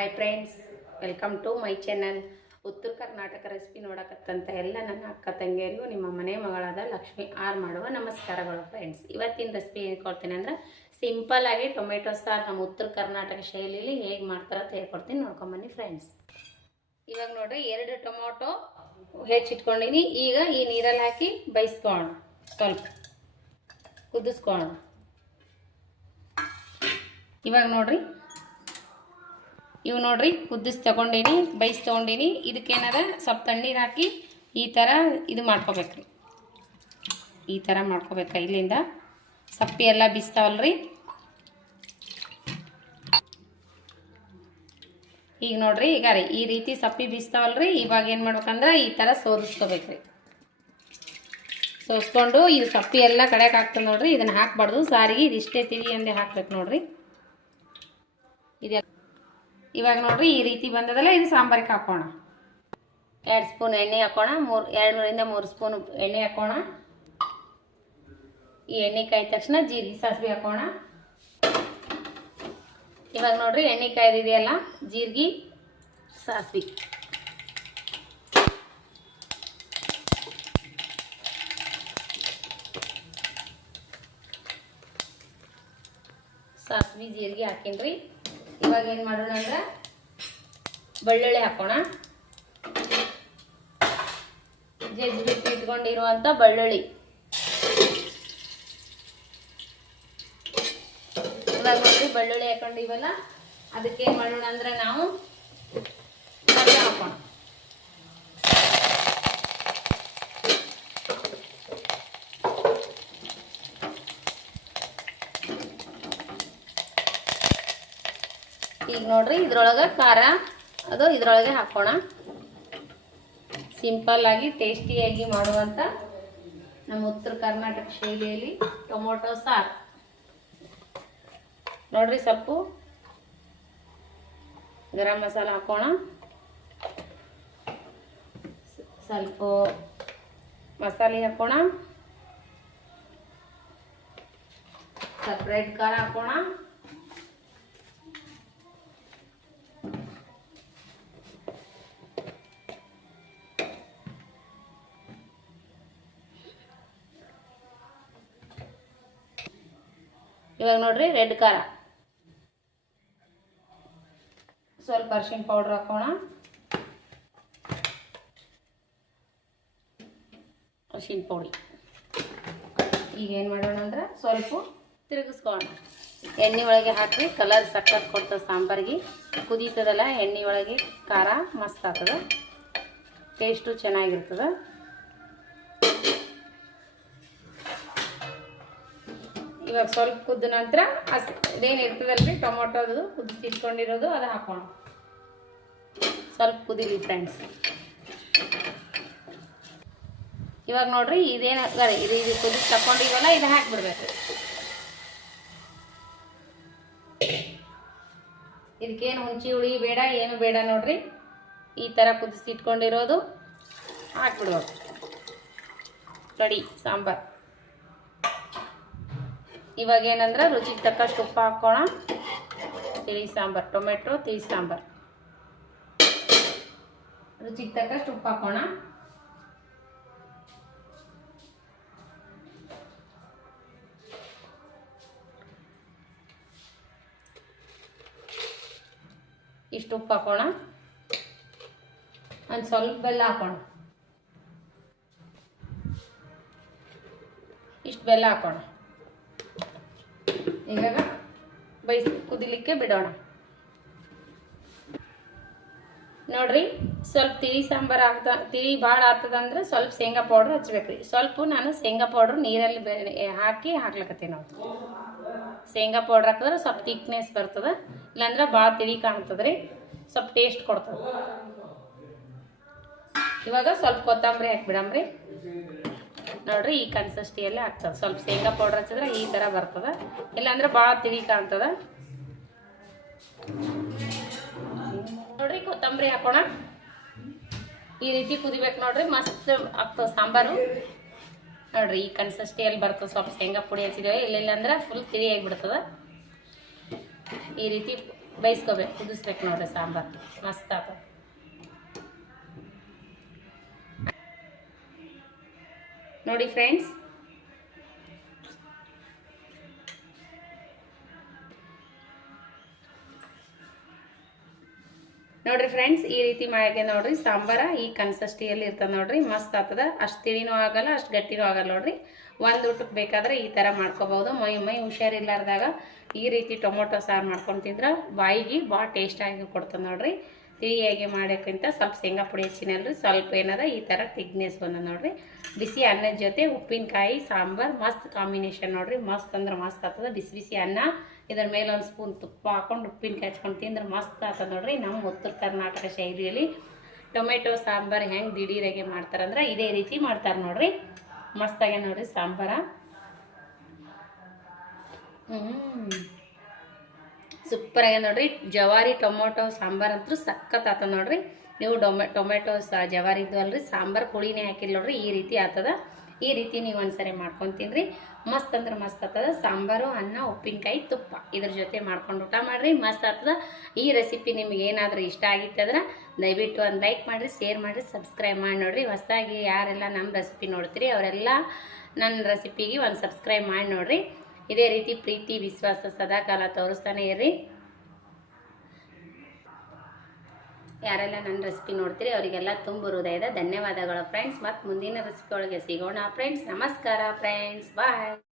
Hi friends, welcome to my channel. Uttara Karnataka recipe ನೋಡಕತ್ತಂತ ಎಲ್ಲ ನನ್ನ ಅಕ್ಕ ತಂಗಿಯರಿಗೂ ನಿಮ್ಮ ಮನೆ ಮಗಳಾದ ಲಕ್ಷ್ಮಿ ಆರ್ ಮಾಡುವ ನಮಸ್ಕಾರಗಳು. ಫ್ರೆಂಡ್ಸ್, ಇವತ್ತಿನ ರೆಸಿಪಿ ಏನು ಕೊಡ್ತೀನಿ ಅಂದ್ರೆ ಸಿಂಪಲ್ ಆಗಿ ಟೊಮೆಟೊ ಸಾರು ನಮ್ಮ ಉತ್ತರ ಕರ್ನಾಟಕ ಶೈಲಿಯಲ್ಲಿ ಹೇಗೆ ಮಾಡ್ತಾರ ಅಂತ ಹೇಳ್ಕೊಡ್ತೀನಿ, ನೋಡ್ಕೊಂಬನ್ನಿ ಫ್ರೆಂಡ್ಸ್. ಇವಾಗ ನೋಡ್ರಿ 2 ಟೊಮೊಟೊ ಹೆಚ್ಚಿಟ್ಕೊಂಡಿನಿ. ಈಗ ಈ ನೀರಲ್ಲಿ ಹಾಕಿ ಬೇಯಿಸ್ಕೊಳ್ಳೋಣ, ಸ್ವಲ್ಪ ಕುದಿಸ್ಕೊಳ್ಳೋಣ. ಇವಾಗ ನೋಡ್ರಿ ಇವು ನೋಡ್ರಿ ಕುದಿಸಿ ತಗೊಂಡೀನಿ, ಬೇಯಿಸಿ ತೊಗೊಂಡೀನಿ. ಇದಕ್ಕೇನಾರ ಸ್ವಲ್ಪ ತಣ್ಣೀರು ಹಾಕಿ ಈ ಥರ ಇದು ಮಾಡ್ಕೋಬೇಕ್ರಿ. ಈ ಥರ ಮಾಡ್ಕೋಬೇಕ. ಇಲ್ಲಿಂದ ಸಪ್ಪಿ ಎಲ್ಲ ಬಿಸ್ತಾವಲ್ರಿ. ಈಗ ನೋಡ್ರಿ, ಈಗ ರೀ ಈ ರೀತಿ ಸಪ್ಪಿ ಬಿಸ್ತಾವಲ್ರಿ. ಇವಾಗ ಏನು ಮಾಡ್ಬೇಕಂದ್ರೆ ಈ ಥರ ಸೋದಿಸ್ಕೋಬೇಕ್ರಿ. ಸೋಸ್ಕೊಂಡು ಇವು ಸಪ್ಪಿ ಎಲ್ಲ ಕಡೆಗೆ ಹಾಕ್ತದೆ ನೋಡ್ರಿ. ಇದನ್ನು ಹಾಕ್ಬಾರ್ದು ಸಾರಿಗೆ, ಇದಿಷ್ಟೇ ತಿಳಿ ಅಂದೇ ಹಾಕ್ಬೇಕು ನೋಡ್ರಿ. ಇದೆಲ್ಲ ಇವಾಗ ನೋಡ್ರಿ ಈ ರೀತಿ ಬಂದದಲ್ಲ, ಇದು ಸಾಂಬಾರಿಗೆ ಹಾಕೋಣ. 2 ಸ್ಪೂನ್ ಎಣ್ಣೆ ಹಾಕೋಣ. 2 3 ಸ್ಪೂನ್ ಎಣ್ಣೆ ಹಾಕೋಣ. ಈ ಎಣ್ಣೆ ಕಾಯ್ದ ತಕ್ಷಣ ಜೀರಿಗೆ ಸಾಸಿವೆ ಹಾಕೋಣ. ಇವಾಗ ನೋಡ್ರಿ ಎಣ್ಣೆ ಕಾಯ್ದಿದೆಯಲ್ಲ, ಜೀರಿಗೆ ಸಾಸಿವೆ ಜೀರಿಗೆ ಹಾಕಿನ್ರಿ. ಇವಾಗ ಏನು ಮಾಡೋಣ ಅಂದ್ರೆ ಬೆಳ್ಳುಳ್ಳಿ ಹಾಕೋಣ. ಜಜ್ಜಿಬಿಟ್ಟು ಇಟ್ಕೊಂಡಿರುವಂಥ ಬೆಳ್ಳುಳ್ಳಿ. ಇವಾಗ ನೋಡ್ರಿ ಬೆಳ್ಳುಳ್ಳಿ ಹಾಕೊಂಡಿವಲ್ಲ, ಅದಕ್ಕೆ ಏನು ಮಾಡೋಣ ಅಂದ್ರೆ ನಾವು ಕರಿಬೇವು ಹಾಕೋಣ. ಈಗ ನೋಡ್ರಿ ಇದ್ರೊಳಗೆ ಖಾರ ಅದು ಇದ್ರೊಳಗೆ ಹಾಕೋಣ. ಸಿಂಪಲ್ ಆಗಿ ಟೇಸ್ಟಿಯಾಗಿ ಮಾಡುವಂಥ ನಮ್ಮ ಉತ್ತರ ಕರ್ನಾಟಕ ಶೈಲಿಯಲ್ಲಿ ಟೊಮೊಟೊ ಸಾರು ನೋಡ್ರಿ. ಸ್ವಲ್ಪ ಗರಂ ಮಸಾಲ ಹಾಕೋಣ. ಸ್ವಲ್ಪ ಮಸಾಲೆ ಹಾಕೋಣ. ಸ್ವಲ್ಪ ರೆಡ್ ಖಾರ ಹಾಕೋಣ. ಇವಾಗ ನೋಡ್ರಿ ರೆಡ್ ಖಾರ, ಸ್ವಲ್ಪ ಅರಿಶಿನ ಪೌಡ್ರ್ ಹಾಕೋಣ. ಅರಿಶಿನ ಪೌಡಿ. ಈಗ ಏನು ಮಾಡೋಣ ಅಂದ್ರೆ ಸ್ವಲ್ಪ ತಿರುಗಿಸ್ಕೊಳ್ಳೋಣ. ಎಣ್ಣೆ ಒಳಗೆ ಹಾಕಿ ಕಲರ್ ಸಕ್ಕತ್ ಕೊಡ್ತದೆ ಸಾಂಬಾರಿಗೆ. ಕುದೀತದಲ್ಲ ಎಣ್ಣೆ ಒಳಗೆ, ಖಾರ ಮಸ್ತ್ ಆಗ್ತದೆ, ಟೇಸ್ಟು ಚೆನ್ನಾಗಿರ್ತದೆ. ಇವಾಗ ಸ್ವಲ್ಪ ಕುದ್ದ ನಂತರ ಇದೇನು ಇರ್ತದಲ್ರಿ ಟೊಮೊಟೊದು ಕುದಿಸಿ ಇಟ್ಕೊಂಡಿರೋದು ಅದು ಹಾಕೋಣ. ಸ್ವಲ್ಪ ಕುದೀಲಿ ಫ್ರೆಂಡ್ಸ್. ಇವಾಗ ನೋಡ್ರಿ ಇದೇನು ಇದು ಕುದಿಸಿ ತಗೊಂಡಿವಲ್ಲ, ಇದು ಹಾಕಿಬಿಡ್ಬೇಕು. ಇದಕ್ಕೇನು ಹುಣಸಿ ಹುಳಿ ಬೇಡ, ಏನು ಬೇಡ ನೋಡ್ರಿ. ಈ ಥರ ಕುದಿಸಿ ಇಟ್ಕೊಂಡಿರೋದು ಹಾಕ್ಬಿಡ್ಬೇಕು. ರೆಡಿ ಸಾಂಬಾರು. ಇವಾಗ ಏನಂದ್ರೆ ರುಚಿಗೆ ತಕ್ಕಷ್ಟು ಉಪ್ಪು ಹಾಕೋಣ. ತಿಳಿ ಸಾಂಬಾರು, ಟೊಮೆಟೊ ತಿಳಿ ಸಾಂಬಾರು. ರುಚಿಗೆ ತಕ್ಕಷ್ಟು ಉಪ್ಪು ಹಾಕೋಣ. ಇಷ್ಟು ಉಪ್ಪು ಹಾಕೋಣ. ಒಂದು ಸ್ವಲ್ಪ ಬೆಲ್ಲ ಹಾಕೋಣ. ಇಷ್ಟು ಬೆಲ್ಲ ಹಾಕೋಣ. ಇವಾಗ ಕುದಿಲಿಕ್ಕೆ ಬಿಡೋಣ. ನೋಡ್ರಿ ಸ್ವಲ್ಪ ತಿಳಿ ಸಾಂಬಾರು ತಿಳಿ ಭಾಳ ಆಗ್ತದಂದ್ರೆ ಸ್ವಲ್ಪ ಶೇಂಗಾ ಪೌಡ್ರ್ ಹಚ್ಬೇಕ್ರಿ. ಸ್ವಲ್ಪ ನಾನು ಶೇಂಗಾ ಪೌಡ್ರ್ ನೀರಲ್ಲಿ ಹಾಕ್ಲಕತ್ತೀನಿ. ನಾವು ಶೇಂಗಾ ಪೌಡ್ರ್ ಹಾಕಿದ್ರೆ ಸ್ವಲ್ಪ ಥಿಕ್ನೆಸ್ ಬರ್ತದೆ, ಇಲ್ಲಾಂದ್ರೆ ಭಾಳ ತಿಳಿ ಕಾಣ್ತದ್ರಿ, ಸ್ವಲ್ಪ ಟೇಸ್ಟ್ ಕೊಡ್ತದೆ. ಇವಾಗ ಸ್ವಲ್ಪ ಕೊತ್ತಂಬರಿ ಹಾಕ್ಬಿಡಮ್ರಿ. ನೋಡ್ರಿ ಈ ಕನ್ಸಿಸ್ಟೆನ್ಸಿಯಲ್ಲಿ ಆಗ್ತದೆ. ಸ್ವಲ್ಪ ಶೇಂಗಾ ಪೌಡ್ರ್ ಹಚ್ಚಿದ್ರೆ ಈ ಥರ ಬರ್ತದೆ, ಇಲ್ಲಾಂದ್ರೆ ಭಾಳ ತಿಳಿ ಕಾಣ್ತದೆ. ನೋಡ್ರಿ ಕೊತ್ತಂಬರಿ ಹಾಕೋಣ. ಈ ರೀತಿ ಕುದಿಬೇಕು ನೋಡ್ರಿ, ಮಸ್ತ್ ಆಗ್ತದೆ ಸಾಂಬಾರು. ನೋಡ್ರಿ ಈ ಕನ್ಸಿಸ್ಟೆನ್ಸಿಯಲ್ಲಿ ಬರ್ತದೆ. ಸ್ವಲ್ಪ ಶೇಂಗಾ ಪುಡಿ ಹಚ್ಚಿದ್ದೇವೆ, ಇಲ್ಲ ಅಂದ್ರೆ ಫುಲ್ ತಿಳಿ ಆಗಿಬಿಡ್ತದೆ. ಈ ರೀತಿ ಬೇಯಿಸ್ಕೋಬೇಕು, ಕುದಿಸ್ಬೇಕು ನೋಡ್ರಿ. ಸಾಂಬಾರು ಮಸ್ತ್ ಆಗ್ತದೆ. ನೋಡಿ ಫ್ರೆಂಡ್ಸ್, ಈ ರೀತಿ ಮಾಡಿ ನೋಡ್ರಿ. ಸಾಂಬಾರ ಈ ಕನ್ಸಿಸ್ಟಿಯಲ್ಲಿ ಇರ್ತದೆ ನೋಡ್ರಿ, ಮಸ್ತ್ ಆಗ್ತದ. ಅಷ್ಟು ತಿಳಿನೂ ಆಗಲ್ಲ, ಅಷ್ಟು ಗಟ್ಟಿನೂ ಆಗಲ್ಲ ನೋಡ್ರಿ. ಒಂದು ಊಟಕ್ಕೆ ಬೇಕಾದ್ರೆ ಈ ಥರ ಮಾಡ್ಕೋಬಹುದು. ಮೈ ಹುಷಾರಿಲ್ಲಾರ್ದಾಗ ಈ ರೀತಿ ಟೊಮೊಟೊ ಸಾರು ಮಾಡ್ಕೊಂಡು ತಿಂದ್ರೆ ಬಾಯಿಗೆ ಭಾಳ ಟೇಸ್ಟಾಗಿ ಕೊಡ್ತದೆ ನೋಡ್ರಿ. ತಿಳಿಯಾಗಿ ಮಾಡೋಕ್ಕಿಂತ ಸ್ವಲ್ಪ ಶೇಂಗಾ ಪುಡಿ ಹೆಚ್ಚಿನಲ್ರಿ, ಸ್ವಲ್ಪ ಏನದ ಈ ಥರ ತಿಗ್ನೆಸ್ ಬಂದ ನೋಡ್ರಿ. ಬಿಸಿ ಅನ್ನದ ಜೊತೆ ಉಪ್ಪಿನಕಾಯಿ ಸಾಂಬಾರು ಮಸ್ತ್ ಕಾಂಬಿನೇಷನ್ ನೋಡ್ರಿ. ಮಸ್ತ್ ಅಂದ್ರೆ ಮಸ್ತ್ ಆಗ್ತದೆ. ಬಿಸಿ ಬಿಸಿ ಅನ್ನ, ಇದ್ರ ಮೇಲೆ ಒಂದು ಸ್ಪೂನ್ ತುಪ್ಪ ಹಾಕೊಂಡು ಉಪ್ಪಿನಕಾಯಿ ಹಚ್ಕೊಂಡು ತಿಂದ್ರೆ ಮಸ್ತ್ ಆಗ್ತದೆ ನೋಡ್ರಿ. ನಮ್ಮ ಉತ್ತರ ಕರ್ನಾಟಕ ಶೈಲಿಯಲ್ಲಿ ಟೊಮೆಟೊ ಸಾಂಬಾರು ಹೆಂಗೆ ದಿಢೀರಾಗೆ ಮಾಡ್ತಾರಂದ್ರೆ ಇದೇ ರೀತಿ ಮಾಡ್ತಾರೆ ನೋಡ್ರಿ. ಮಸ್ತಾಗೆ ನೋಡ್ರಿ ಸಾಂಬಾರ. ಸೂಪರ್ ಆಗಿ ನೋಡ್ರಿ. ಜವಾರಿ ಟೊಮೊಟೊ ಸಾಂಬಾರು ಅಂತೂ ಸಖತ್ ಆತದ ನೋಡ್ರಿ. ನೀವು ಟೊಮೆಟೊ ಜವಾರಿದ್ದು ಅಲ್ರಿ, ಸಾಂಬಾರು ಪುಳಿನೇ ಹಾಕಿಲ್ಲ ನೋಡ್ರಿ. ಈ ರೀತಿ ಆಗ್ತದ. ಈ ರೀತಿ ನೀವು ಒಂದ್ಸರಿ ಮಾಡ್ಕೊಂಡು ತಿನ್ರಿ. ಮಸ್ತ್ ಅಂದ್ರೆ ಮಸ್ತ್ ಆಗ್ತದ. ಸಾಂಬಾರು, ಅನ್ನ, ಉಪ್ಪಿನಕಾಯಿ, ತುಪ್ಪ ಇದ್ರ ಜೊತೆ ಮಾಡ್ಕೊಂಡು ಊಟ ಮಾಡಿರಿ, ಮಸ್ತ್ ಆಗ್ತದ. ಈ ರೆಸಿಪಿ ನಿಮ್ಗೆ ಏನಾದರೂ ಇಷ್ಟ ಆಗಿತ್ತಂದ್ರೆ ದಯವಿಟ್ಟು ಒಂದು ಲೈಕ್ ಮಾಡಿರಿ, ಶೇರ್ ಮಾಡಿರಿ, ಸಬ್ಸ್ಕ್ರೈಬ್ ಮಾಡಿ ನೋಡಿರಿ. ಹೊಸದಾಗಿ ಯಾರೆಲ್ಲ ನಮ್ಮ ರೆಸಿಪಿ ನೋಡ್ತೀರಿ ಅವರೆಲ್ಲ ನನ್ನ ರೆಸಿಪಿಗೆ ಒಂದು ಸಬ್ಸ್ಕ್ರೈಬ್ ಮಾಡಿ ನೋಡಿರಿ. ಇದೇ ರೀತಿ ಪ್ರೀತಿ ವಿಶ್ವಾಸ ಸದಾಕಾಲ ತೋರಿಸ್ತಾನೆ ಇರ್ರಿ. ಯಾರೆಲ್ಲ ನನ್ನ ರೆಸಿಪಿ ನೋಡ್ತೀರಿ ಅವರಿಗೆಲ್ಲ ತುಂಬ ಹೃದಯದ ಧನ್ಯವಾದಗಳು ಫ್ರೆಂಡ್ಸ್. ಮತ್ತು ಮುಂದಿನ ರೆಸಿಪಿ ಒಳಗೆ ಸಿಗೋಣ ಫ್ರೆಂಡ್ಸ್. ನಮಸ್ಕಾರ ಫ್ರೆಂಡ್ಸ್, ಬಾಯ್.